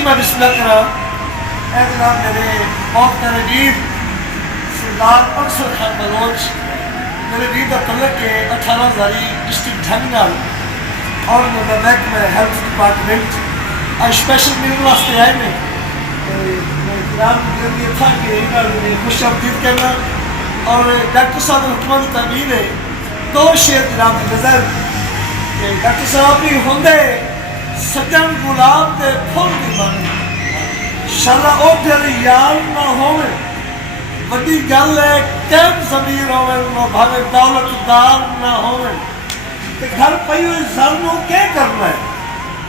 जी मैं बिस्मिल्लाह करा। ए जनाब मेरे बहुत प्यारे वीर सरदार अक्सर खान बलोच मेरे वीर का तलक है 18 डिस्ट्रिक्ट ढंग नाल और मेरा महकमा हेल्थ डिपार्टमेंट आज स्पेशल मिलने वास्ते आए ने था कि खुश आमदीद करना और डॉक्टर साहब हुकूमत तमीन है दो शेर जनाब की नजर डॉक्टर साहब भी होंगे सज्जन गुलाब के फुल की बने शाला ओ फिर यार ना होवे वड्डी गल है कैम जमीर होवे भावे दौलतदार ना होवे ते घर पई हुई जल नूं क्या करना है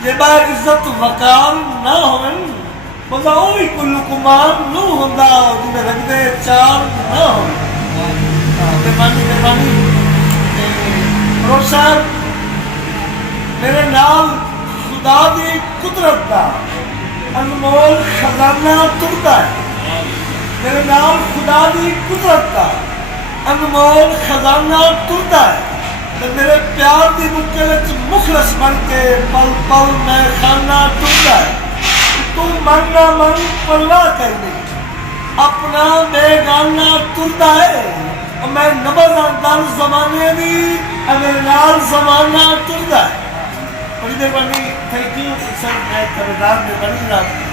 जे बाहर इज्जत वकार ना होवे बंदा ओ भी कोई लुकमान नू होंदा जिन्हें रखदे चार ना होवे मेहरबानी साहब मेरे नाल खुदा की कुदरत का अनमोल खजाना तुरता है मेरे नाल खुदा की कुदरत का अनमोल खजाना तुरता है तो मेरे प्यार की बुके मुखलस बन के पल पल मैं खाना तुरता है तू मनना मन पल्ला कर दे अपना बेगाना तुरता है और मैं नबज़ दर जमाने दी मेरे नाल जमाना तुरता है। बड़ी मेहरबानी थैंक यू सर मैं खबरदार मेहरबानी जनाब।